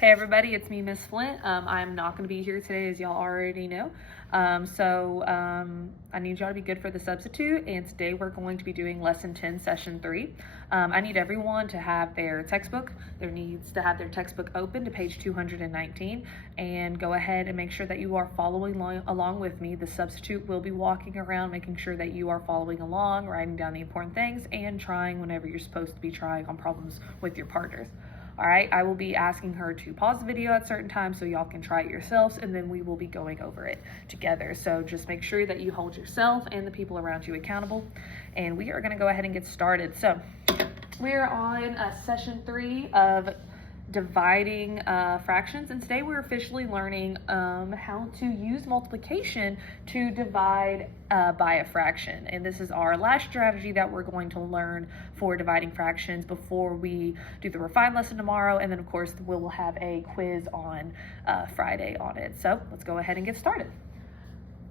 Hey everybody, it's me, Miss Flint. I'm not going to be here today, as y'all already know. I need y'all to be good for the substitute, and today we're going to be doing lesson 10, session 3. I need everyone to have their textbook. There needs to have their textbook open to page 219, and go ahead and make sure that you are following along with me. The substitute will be walking around, making sure that you are following along, writing down the important things, and trying whenever you're supposed to be trying on problems with your partners. All right, I will be asking her to pause the video at certain times so y'all can try it yourselves, and then we will be going over it together. So just make sure that you hold yourself and the people around you accountable, and we are gonna go ahead and get started. So we're on session 3 of dividing fractions, and today we're officially learning how to use multiplication to divide by a fraction. And this is our last strategy that we're going to learn for dividing fractions before we do the refined lesson tomorrow, and then of course we'll have a quiz on Friday on it. So let's go ahead and get started.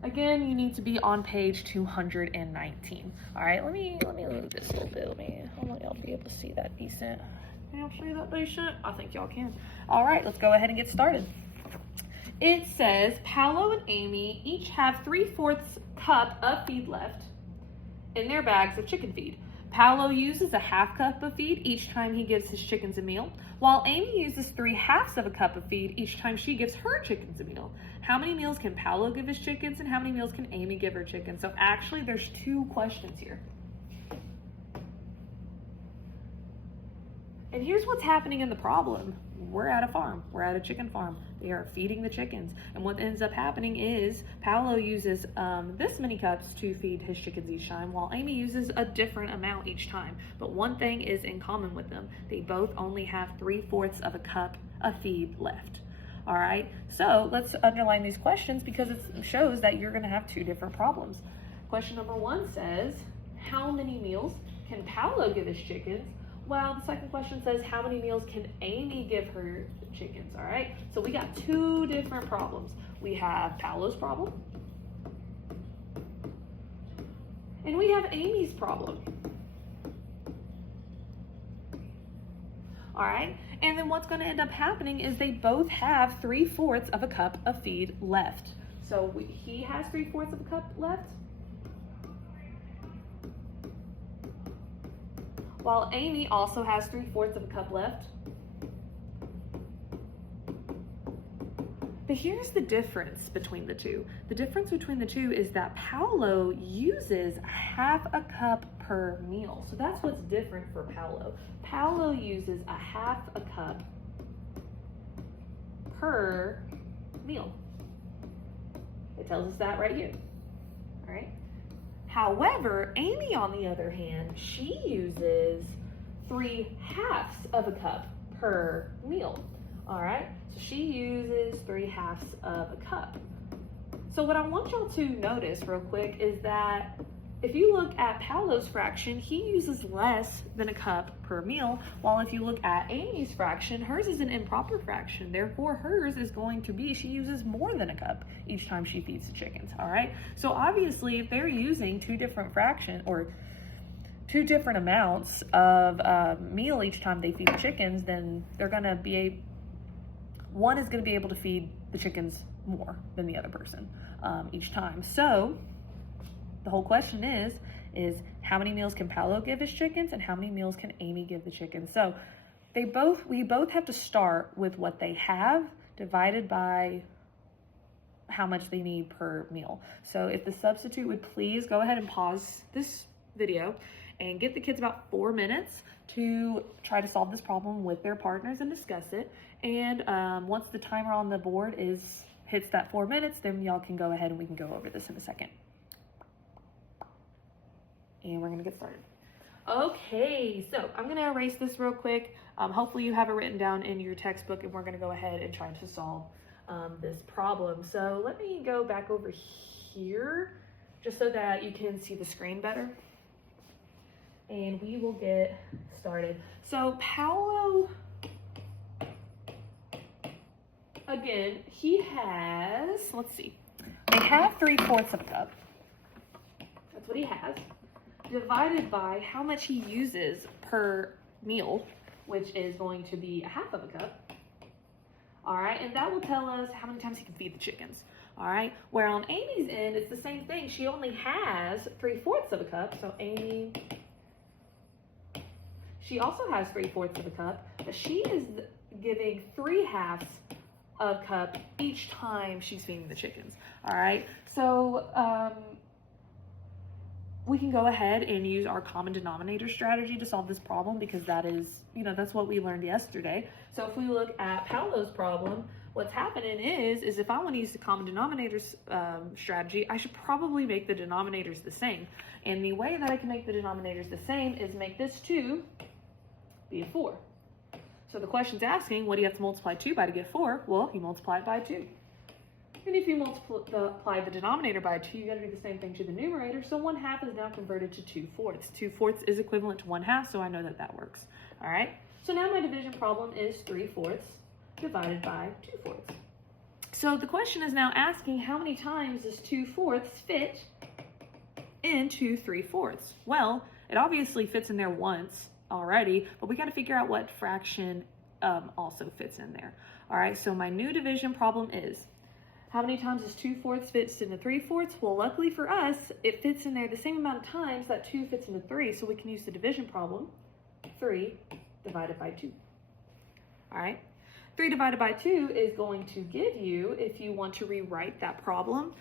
Again, you need to be on page 219. All right, let me move this a little bit. I want y'all to be able to see that decent. Can y'all see that decent? I think y'all can. All right, let's go ahead and get started. It says Paolo and Amy each have 3/4 cup of feed left in their bags of chicken feed. Paolo uses a 1/2 cup of feed each time he gives his chickens a meal, while Amy uses 3/2 of a cup of feed each time she gives her chickens a meal. How many meals can Paolo give his chickens, and how many meals can Amy give her chickens? So actually there's 2 questions here. And here's what's happening in the problem. We're at a farm. We're at a chicken farm. They are feeding the chickens. And what ends up happening is Paolo uses this many cups to feed his chickens each time, while Amy uses a different amount each time. But one thing is in common with them. They both only have 3/4 of a cup of feed left. All right, so let's underline these questions because it shows that you're gonna have 2 different problems. Question number 1 says, how many meals can Paolo give his chickens? Well, the second question says, how many meals can Amy give her chickens? All right, so we got 2 different problems. We have Paolo's problem, and we have Amy's problem. All right, and then what's going to end up happening is they both have 3/4 of a cup of feed left. So he has 3/4 of a cup left, while Amy also has 3/4 of a cup left. But here's the difference between the 2. The difference between the 2 is that Paolo uses 1/2 a cup per meal. So that's what's different for Paolo. Paolo uses 1/2 a cup per meal. It tells us that right here. All right. However, Amy, on the other hand, she uses 3/2 of a cup per meal. All right, so she uses 3/2 of a cup. So what I want y'all to notice real quick is that if you look at Paolo's fraction, he uses less than a cup per meal, while if you look at Amy's fraction, hers is an improper fraction. Therefore, hers is going to be, she uses more than a cup each time she feeds the chickens, all right? So obviously, if they're using 2 different fractions or 2 different amounts of meal each time they feed the chickens, then they're gonna be, one is gonna be able to feed the chickens more than the other person each time. So the whole question is how many meals can Paolo give his chickens, and how many meals can Amy give the chickens? So we both have to start with what they have divided by how much they need per meal. So if the substitute would please go ahead and pause this video and give the kids about 4 minutes to try to solve this problem with their partners and discuss it. And once the timer on the board hits that 4 minutes, then y'all can go ahead and we can go over this in a second. And we're gonna get started. Okay, so I'm gonna erase this real quick. Hopefully you have it written down in your textbook, and we're gonna go ahead and try to solve this problem. So let me go back over here just so that you can see the screen better. And we will get started. So Paolo, again, he has, let's see, they have 3/4 of a cup. That's what he has. Divided by how much he uses per meal, which is going to be 1/2 of a cup. All right, and that will tell us how many times he can feed the chickens. All right, where on Amy's end, it's the same thing. She only has 3/4 of a cup. So Amy, she also has 3/4 of a cup, but she is giving 3/2 of a cup each time she's feeding the chickens. All right, so we can go ahead and use our common denominator strategy to solve this problem, because that is, that's what we learned yesterday. So if we look at Paolo's problem, what's happening is if I want to use the common denominators strategy, I should probably make the denominators the same. And the way that I can make the denominators the same is make this 2 be a 4. So the question's asking, what do you have to multiply 2 by to get 4? Well, you multiply it by 2. And if you multiply the denominator by 2, you got to do the same thing to the numerator. So 1/2 is now converted to 2/4. 2/4 is equivalent to 1/2, so I know that that works. All right. So now my division problem is 3/4 divided by 2/4. So the question is now asking, how many times does 2/4 fit into 3/4? Well, it obviously fits in there once already, but we got to figure out what fraction also fits in there. All right. So my new division problem is, how many times does 2/4 fits into 3/4? Well, luckily for us, it fits in there the same amount of times that 2 fits into 3, so we can use the division problem, 3 divided by 2. All right, 3 divided by 2 is going to give you, if you want to rewrite that problem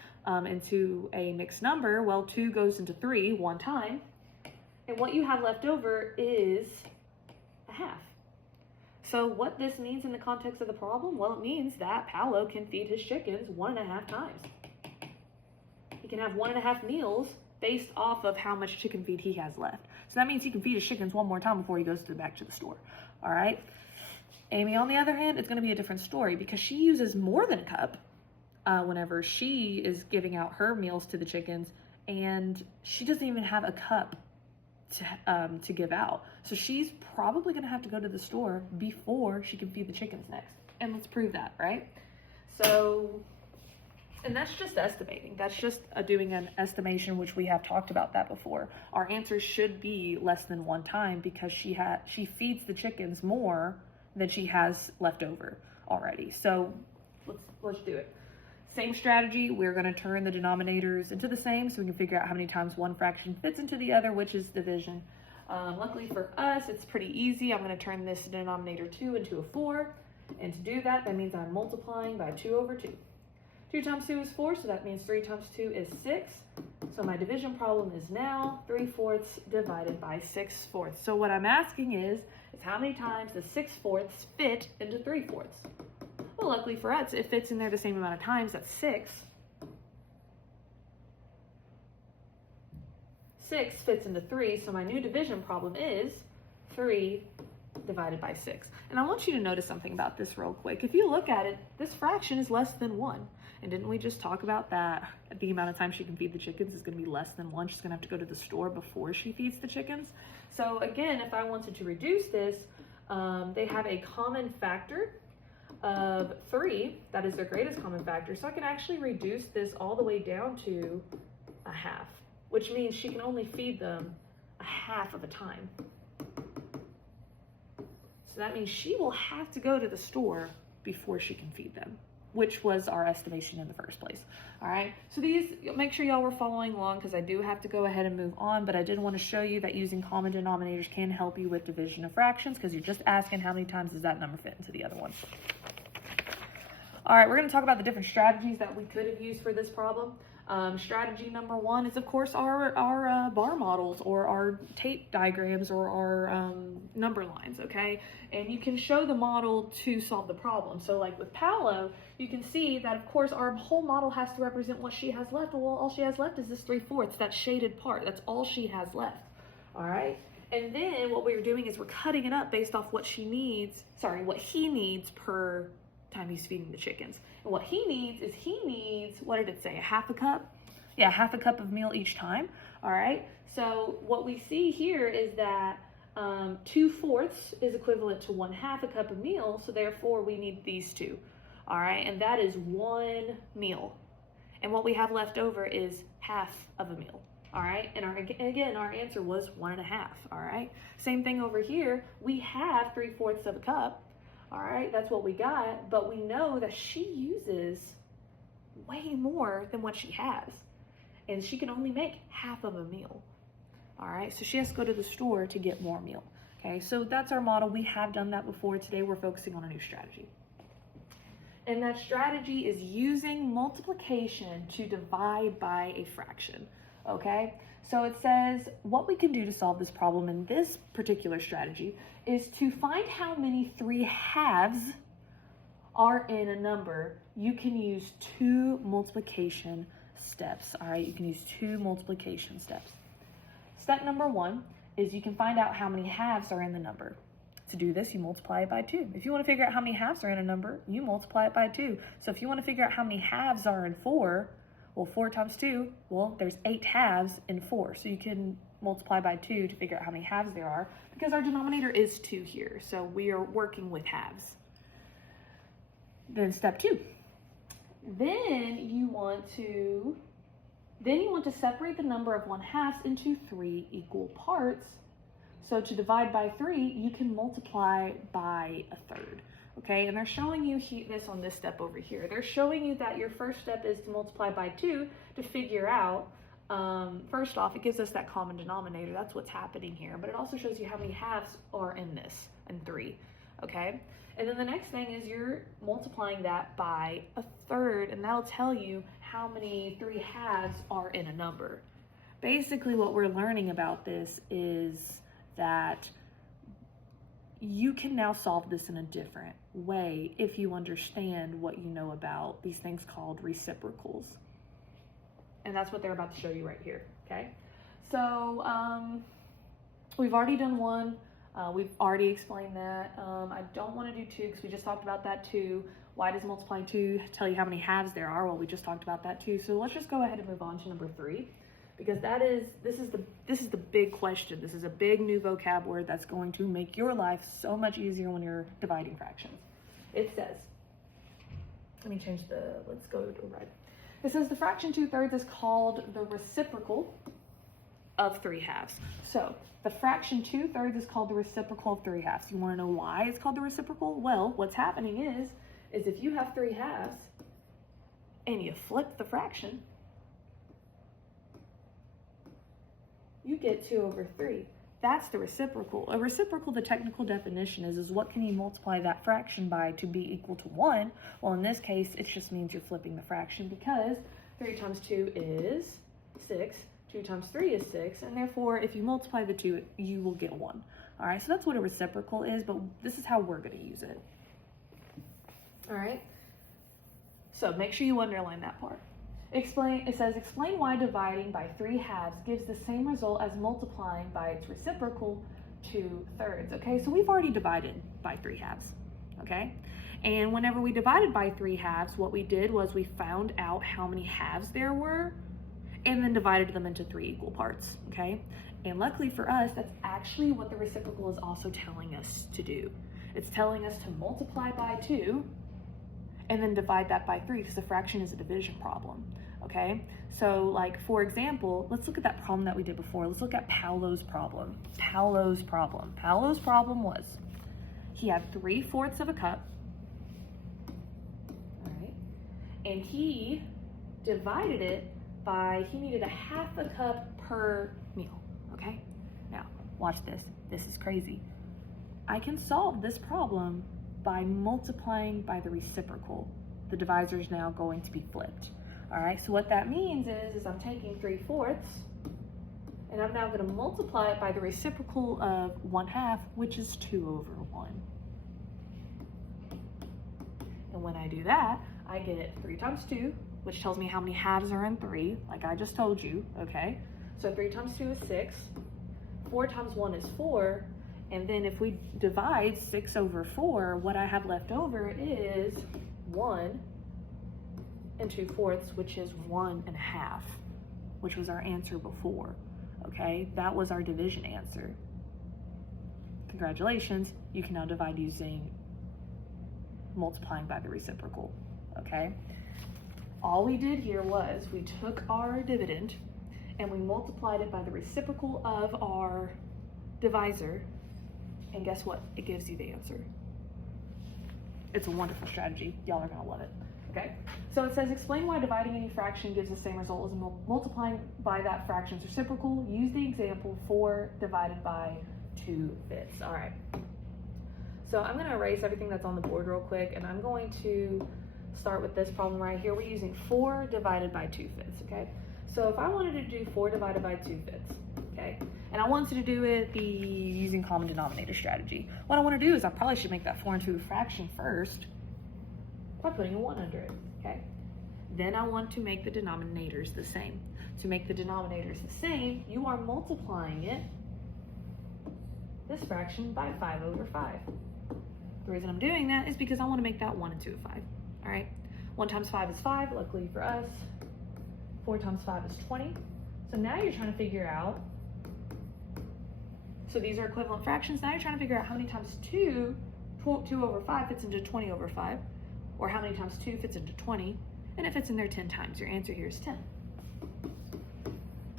into a mixed number, well, 2 goes into 3 one time, and what you have left over is 1/2. So what this means in the context of the problem? Well, it means that Paolo can feed his chickens 1.5 times. He can have 1.5 meals based off of how much chicken feed he has left. So that means he can feed his chickens one more time before he goes back to the store. All right. Amy, on the other hand, it's going to be a different story, because she uses more than a cup whenever she is giving out her meals to the chickens, and she doesn't even have a cup to give out. So she's probably going to have to go to the store before she can feed the chickens next. And let's prove that, right? So, and that's just estimating. That's just doing an estimation, which we have talked about that before. Our answer should be less than 1 time, because she feeds the chickens more than she has left over already. So let's do it. Same strategy, we're going to turn the denominators into the same so we can figure out how many times one fraction fits into the other, which is division. Luckily for us, it's pretty easy. I'm going to turn this denominator 2 into a 4. And to do that, that means I'm multiplying by 2/2. 2 times 2 is 4, so that means 3 times 2 is 6. So my division problem is now 3/4 divided by 6/4. So what I'm asking is how many times does 6/4 fit into 3/4? Well, luckily for us, it fits in there the same amount of times. That's 6. 6 fits into 3, so my new division problem is 3 divided by 6. And I want you to notice something about this real quick. If you look at it, this fraction is less than 1. And didn't we just talk about that the amount of time she can feed the chickens is going to be less than 1? She's going to have to go to the store before she feeds the chickens. So again, if I wanted to reduce this, they have a common factor of 3. That is their greatest common factor. So I can actually reduce this all the way down to 1/2, which means she can only feed them 1/2 of a time. So that means she will have to go to the store before she can feed them, which was our estimation in the first place. All right, so these, make sure y'all were following along, because I do have to go ahead and move on, but I did want to show you that using common denominators can help you with division of fractions, because you're just asking how many times does that number fit into the other one. All right, we're going to talk about the different strategies that we could have used for this problem. Strategy number 1 is, of course, our bar models, or our tape diagrams, or our number lines, okay? And you can show the model to solve the problem. So like with Paolo, you can see that, of course, our whole model has to represent what she has left. Well, all she has left is this 3/4, that shaded part. That's all she has left, all right? And then what we're doing is we're cutting it up based off what he needs per time he's feeding the chickens. And what he needs, what did it say, 1/2 cup? Yeah, 1/2 cup of meal each time. All right, so what we see here is that 2/4 is equivalent to 1/2 cup of meal, so therefore we need these two. All right, and that is 1 meal. And what we have left over is 1/2 of a meal. All right, and again, our answer was 1.5. All right, same thing over here. We have 3/4 of a cup. All right, that's what we got, but we know that she uses way more than what she has, and she can only make half of a meal. All right, so she has to go to the store to get more meal. Okay, so that's our model. We have done that before. Today we're focusing on a new strategy. And that strategy is using multiplication to divide by a fraction. Okay, so it says what we can do to solve this problem in this particular strategy is to find how many 3/2 are in a number. You can use two multiplication steps. All right, you can use two multiplication steps. Step number 1 is you can find out how many halves are in the number. To do this, you multiply it by 2. If you want to figure out how many halves are in a number, you multiply it by 2. So if you want to figure out how many halves are in 4, well, 4 times 2, well, there's 8 halves in 4. So you can multiply by 2 to figure out how many halves there are, because our denominator is 2 here. So we are working with halves. Then step 2. Then you want to separate the number of 1/2 into 3 equal parts. So to divide by 3, you can multiply by 1/3. Okay, and they're showing you this on this step over here. They're showing you that your first step is to multiply by 2 to figure out, first off, it gives us that common denominator. That's what's happening here. But it also shows you how many halves are in this, in 3. Okay, and then the next thing is you're multiplying that by 1/3, and that'll tell you how many 3/2 are in a number. Basically, what we're learning about this is that you can now solve this in a different way if you understand what you know about these things called reciprocals. And that's what they're about to show you right here, okay? So we've already done one. We've already explained that. I don't want to do 2 because we just talked about that too. Why does multiplying 2 tell you how many halves there are? Well, we just talked about that too. So let's just go ahead and move on to number 3, because this is the big question. This is a big new vocab word that's going to make your life so much easier when you're dividing fractions. It says, let's go to right. It says the fraction 2/3 is called the reciprocal of 3/2. So the fraction 2/3 is called the reciprocal of 3/2. You want to know why it's called the reciprocal? Well, what's happening is if you have 3/2 and you flip the fraction, you get 2/3. That's the reciprocal. A reciprocal, the technical definition is what can you multiply that fraction by to be equal to 1? Well, in this case, it just means you're flipping the fraction, because 3 times 2 is 6, 2 times 3 is 6, and therefore, if you multiply the 2, you will get 1. All right, so that's what a reciprocal is, but this is how we're going to use it. All right, so make sure you underline that part. It says, explain why dividing by 3/2 gives the same result as multiplying by its reciprocal 2/3. Okay, so we've already divided by 3/2. Okay, and whenever we divided by 3/2, what we did was we found out how many halves there were and then divided them into 3 equal parts. Okay, and luckily for us, that's actually what the reciprocal is also telling us to do. It's telling us to multiply by 2 and then divide that by 3, because the fraction is a division problem. Okay, so like, for example, let's look at that problem that we did before. Let's look at Paolo's problem. Paolo's problem was he had 3/4 of a cup, all right, and he divided it by, he needed 1/2 cup per meal. Okay, now watch this. This is crazy. I can solve this problem by multiplying by the reciprocal. The divisor is now going to be flipped. All right, so what that means is I'm taking 3/4 and I'm now going to multiply it by the reciprocal of 1/2, which is 2/1. And when I do that, I get 3 times 2, which tells me how many halves are in 3, like I just told you, okay? So 3 times 2 is 6, 4 times 1 is 4, and then if we divide 6/4, what I have left over is 1 2/4, which is 1/2, which was our answer before, okay? That was our division answer. Congratulations, you can now divide using multiplying by the reciprocal, okay? All we did here was we took our dividend and we multiplied it by the reciprocal of our divisor, and guess what? It gives you the answer. It's a wonderful strategy. Y'all are gonna love it. Okay, so it says explain why dividing any fraction gives the same result as multiplying by that fraction's reciprocal. Use the example 4 divided by 2/5. All right, so I'm gonna erase everything that's on the board real quick, and I'm going to start with this problem right here. We're using 4 divided by 2/5, okay? So if I wanted to do 4 divided by 2/5, okay, and I wanted to do it using common denominator strategy, what I want to do is I probably should make that 4 into a fraction first by putting a 1 under it, okay? Then I want to make the denominators the same. To make the denominators the same, you are multiplying it, this fraction, by 5/5. The reason I'm doing that is because I want to make that 1 into a 5, all right? 1 times 5 is 5, luckily for us. 4 times 5 is 20. So now you're trying to figure out, so these are equivalent fractions. Now you're trying to figure out how many times 2/5 fits into 20/5, or how many times 2 fits into 20, and it fits in there 10 times. Your answer here is 10.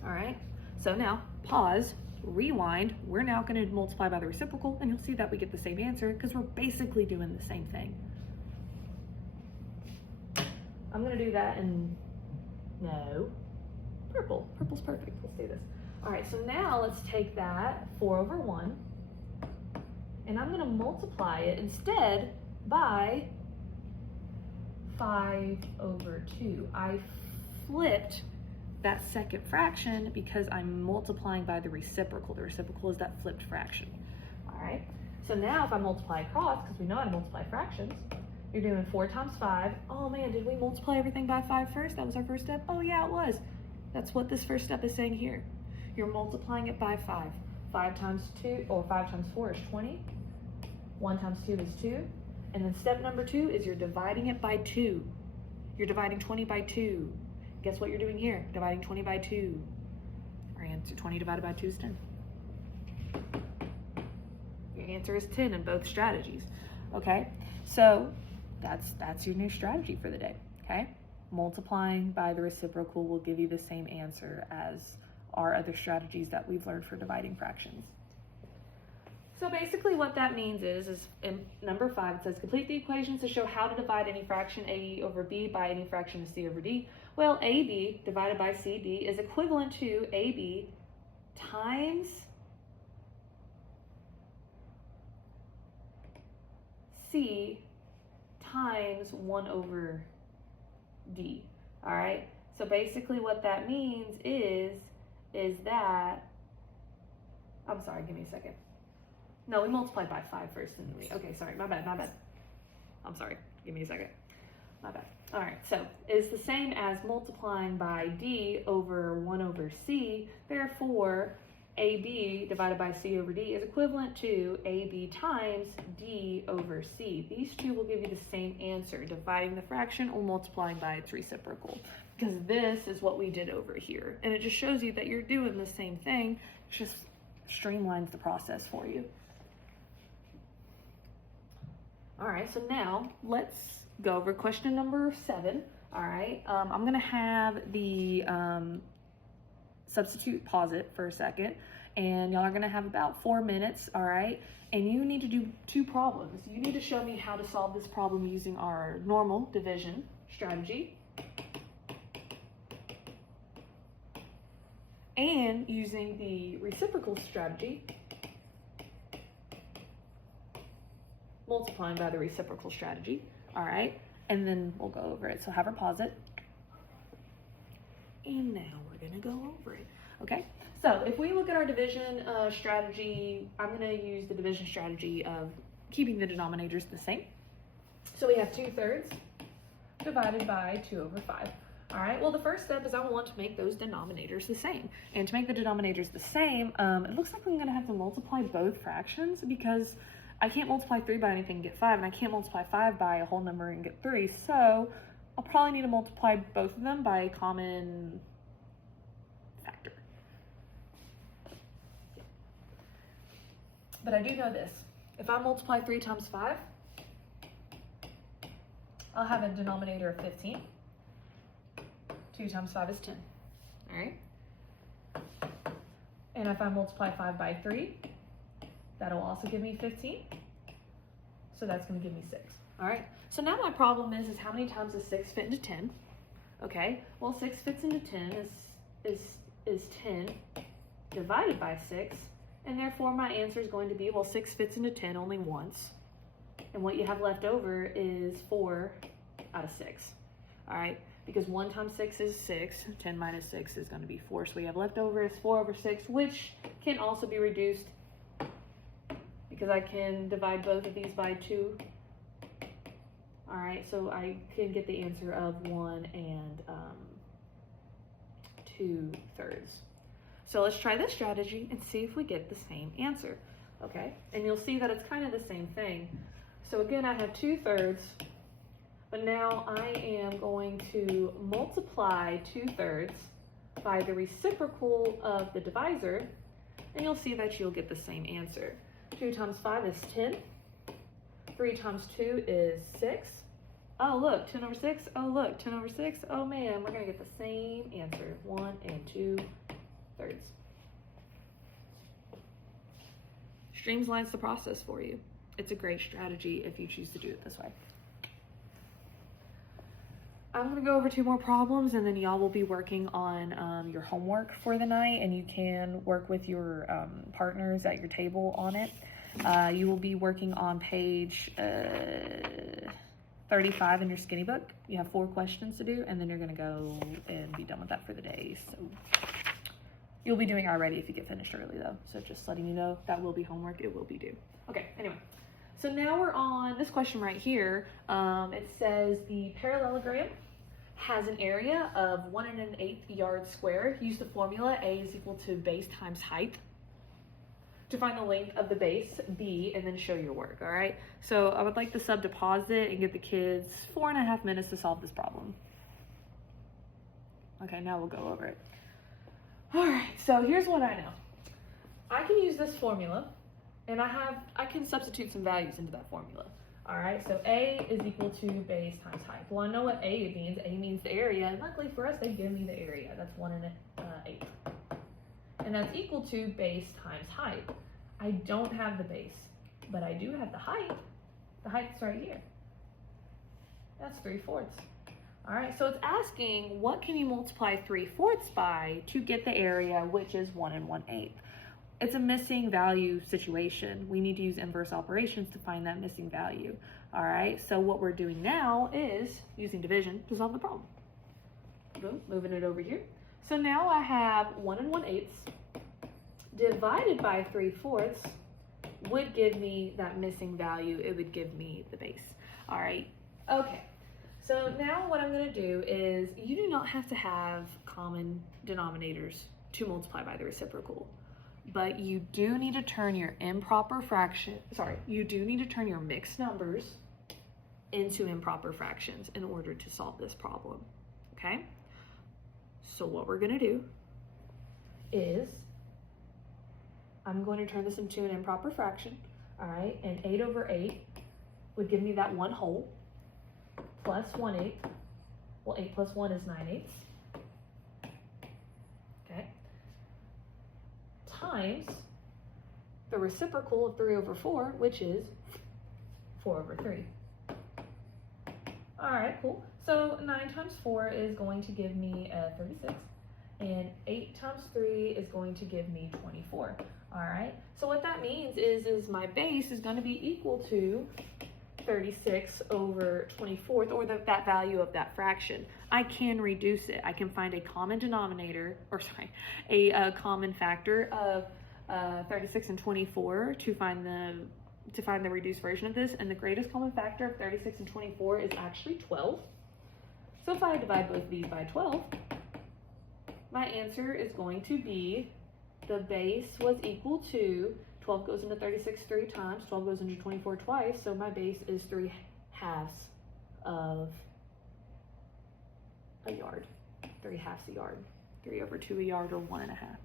All right, so now pause, rewind. We're now going to multiply by the reciprocal, and you'll see that we get the same answer because we're basically doing the same thing. I'm going to do that in, no, purple. Purple's perfect. Let's do this. All right, so now let's take that 4/1, and I'm going to multiply it instead by 5/2. I flipped that second fraction because I'm multiplying by the reciprocal. The reciprocal is that flipped fraction. All right, so now if I multiply across, because we know how to multiply fractions, you're doing 4 times 5. Oh man, did we multiply everything by 5 first? That was our first step? Oh yeah, it was. That's what this first step is saying here. You're multiplying it by 5. 5 times 2, or 5 times 4 is 20. 1 times 2 is 2. And then step number 2 is you're dividing it by 2. You're dividing 20 by 2. Guess what you're doing here? Dividing 20 by 2. Our answer, 20 divided by 2 is 10. Your answer is 10 in both strategies. Okay, so that's your new strategy for the day, okay? Multiplying by the reciprocal will give you the same answer as our other strategies that we've learned for dividing fractions. So basically what that means is in number 5, it says complete the equations to show how to divide any fraction A/B by any fraction of C/D. Well, AB divided by CD is equivalent to AB times C times 1/D. All right, so basically what that means is that, I'm sorry, give me a second. No, we multiplied by 5 first, didn't we? Okay, sorry, my bad. I'm sorry, give me a second. My bad. All right, so it's the same as multiplying by D over 1/C. Therefore, AB divided by C/D is equivalent to AB times D/C. These two will give you the same answer, dividing the fraction or multiplying by its reciprocal, because this is what we did over here. And it just shows you that you're doing the same thing, it just streamlines the process for you. All right, so now let's go over question number 7. All right, I'm gonna have the substitute pause it for a second, and y'all are gonna have about 4 minutes, all right? And you need to do 2 problems. You need to show me how to solve this problem using our normal division strategy and using the reciprocal strategy, multiplying by the reciprocal strategy, all right? And then we'll go over it. So have her pause it. And now we're gonna go over it, okay? So if we look at our division strategy, I'm gonna use the division strategy of keeping the denominators the same. So we have 2/3 divided by 2/5. All right, well, the first step is I want to make those denominators the same. And to make the denominators the same, it looks like I'm gonna have to multiply both fractions because I can't multiply 3 by anything and get 5, and I can't multiply 5 by a whole number and get 3. So I'll probably need to multiply both of them by a common factor. But I do know this. If I multiply 3 times 5, I'll have a denominator of 15. 2 times 5 is 10. All right? And if I multiply 5 by 3, that'll also give me 15. So that's going to give me 6. All right, so now my problem is how many times does 6 fit into 10? Okay, well 6 fits into 10 is 10 divided by 6, and therefore my answer is going to be, well, 6 fits into 10 only once, and what you have left over is 4 out of 6. All right, because 1 times 6 is 6, 10 minus 6 is going to be 4, so we have left over is 4 over 6, which can also be reduced because I can divide both of these by 2. All right, so I can get the answer of 1 and 2/3. So let's try this strategy and see if we get the same answer, okay? And you'll see that it's kind of the same thing. So again, I have 2/3, but now I am going to multiply 2/3 by the reciprocal of the divisor, and you'll see that you'll get the same answer. 2 times 5 is 10. 3 times 2 is 6. Oh, look, 10 over 6. Oh, look, 10 over 6. Oh, man, we're going to get the same answer, 1 and 2/3. Streamlines the process for you. It's a great strategy if you choose to do it this way. I'm going to go over 2 more problems, and then y'all will be working on your homework for the night, and you can work with your partners at your table on it. You will be working on page 35 in your skinny book. You have 4 questions to do, and then you're going to go and be done with that for the day. So you'll be doing already if you get finished early, though. So just letting you know, that will be homework. It will be due. Okay, anyway. So now we're on this question right here. It says the parallelogram has an area of 1 1/8 yards square. Use the formula A is equal to base times height to find the length of the base, B, and then show your work, all right? So I would like the sub to pause it and give the kids 4.5 minutes to solve this problem. Okay, now we'll go over it. All right, so here's what I know. I can use this formula, and I can substitute some values into that formula. All right, so A is equal to base times height. Well, I know what A means. A means the area, and luckily for us, they give me the area. That's 1 1/8. And that's equal to base times height. I don't have the base, but I do have the height. The height's right here. That's 3/4. All right, so it's asking, what can you multiply 3/4 by to get the area, which is 1 1/8? It's a missing value situation. We need to use inverse operations to find that missing value. All right, so what we're doing now is using division to solve the problem. Boom, moving it over here. So now I have 1 1/8 divided by 3/4 would give me that missing value. It would give me the base. All right, okay. So now what I'm gonna do is, you do not have to have common denominators to multiply by the reciprocal, but you do need to turn your you do need to turn your mixed numbers into improper fractions in order to solve this problem, okay? So what we're gonna do is, I'm going to turn this into an improper fraction, all right? And 8 over 8 would give me that 1 whole, plus 1/8. Well, 8 plus 1 is 9/8. Okay. Times the reciprocal of 3 over 4, which is 4 over 3. All right, cool. So 9 times 4 is going to give me 36, and 8 times 3 is going to give me 24. All right, so what that means is my base is going to be equal to 36 over 24, or that value of that fraction. I can reduce it. I can find a common denominator, or sorry, a common factor of 36 and 24 to find the reduced version of this, and the greatest common factor of 36 and 24 is actually 12. So if I divide both of these by 12, my answer is going to be the base was equal to 12 goes into 36 3 times, 12 goes into 24 twice, so my base is 3/2 of a yard. 3/2 a yard. 3 over 2 a yard, or 1.5.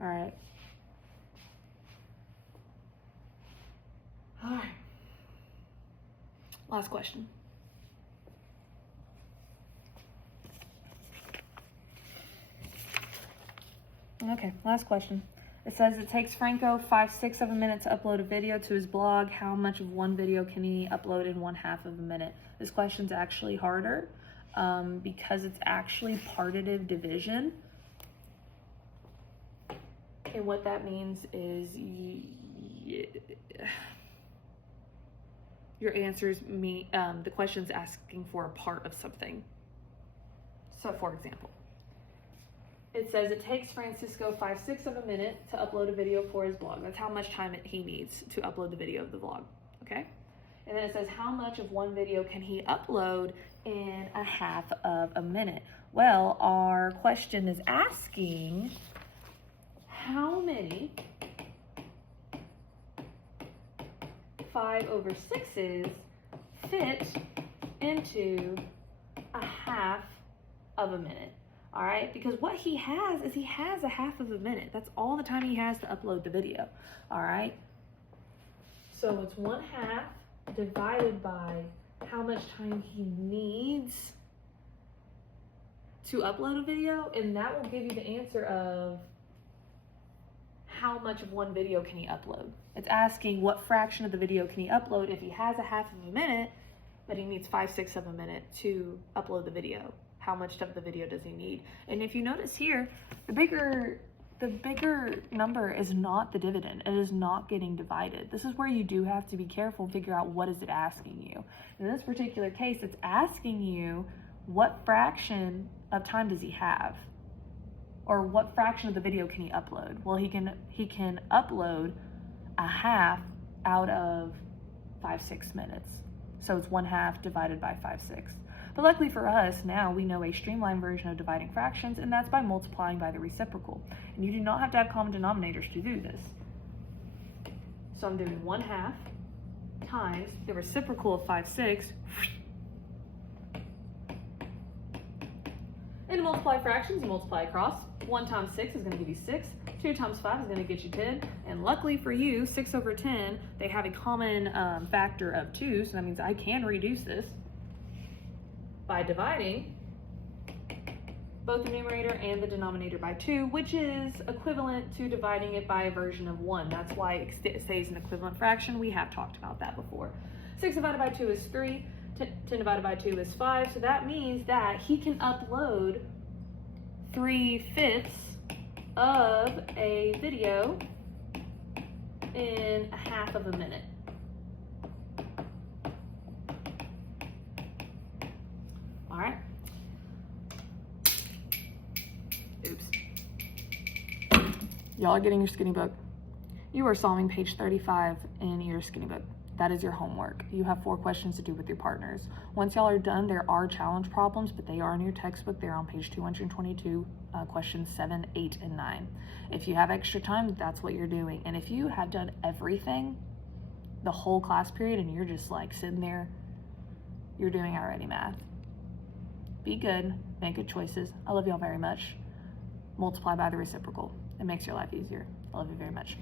All right. All right. Last question. Okay, last question. It says it takes Franco 5/6 of a minute to upload a video to his blog. How much of one video can he upload in 1/2 of a minute? This question's actually harder because it's actually partitive division. And what that means is your answers the question's asking for a part of something. So for example, it says it takes Francisco 5/6 of a minute to upload a video for his blog. That's how much time he needs to upload the video of the vlog, okay? And then it says how much of one video can he upload in 1/2 of a minute? Well, our question is asking how many 5/6s fit into 1/2 of a minute. All right, because what he has is he has 1/2 of a minute. That's all the time he has to upload the video. All right, so it's 1/2 divided by how much time he needs to upload a video, and that will give you the answer of how much of one video can he upload. It's asking what fraction of the video can he upload if he has 1/2 of a minute, but he needs 5/6 of a minute to upload the video. How much of the video does he need? And if you notice here, the bigger number is not the dividend. It is not getting divided. This is where you do have to be careful and figure out what is it asking you. In this particular case, it's asking you what fraction of time does he have? Or what fraction of the video can he upload? Well, he can upload 1/2 out of 5/6 minutes. So it's 1/2 divided by 5/6. But luckily for us, now we know a streamlined version of dividing fractions, and that's by multiplying by the reciprocal. And you do not have to have common denominators to do this. So I'm doing 1/2 times the reciprocal of 5/6. And to multiply fractions, you multiply across. 1 times 6 is going to give you 6. 2 times 5 is going to get you 10. And luckily for you, 6/10, they have a common factor of 2. So that means I can reduce this by dividing both the numerator and the denominator by 2, which is equivalent to dividing it by a version of 1. That's why it stays an equivalent fraction. We have talked about that before. 6 divided by 2 is 3. 10 divided by 2 is 5. So that means that he can upload 3/5 of a video in 1/2 of a minute. All right. Oops. Y'all are getting your skinny book. You are solving page 35 in your skinny book. That is your homework. You have 4 questions to do with your partners. Once y'all are done, there are challenge problems, but they are in your textbook. They're on page 222, questions 7, 8, and 9. If you have extra time, that's what you're doing. And if you have done everything the whole class period and you're just like sitting there, you're doing already math. Be good, make good choices. I love y'all very much. Multiply by the reciprocal. It makes your life easier. I love you very much.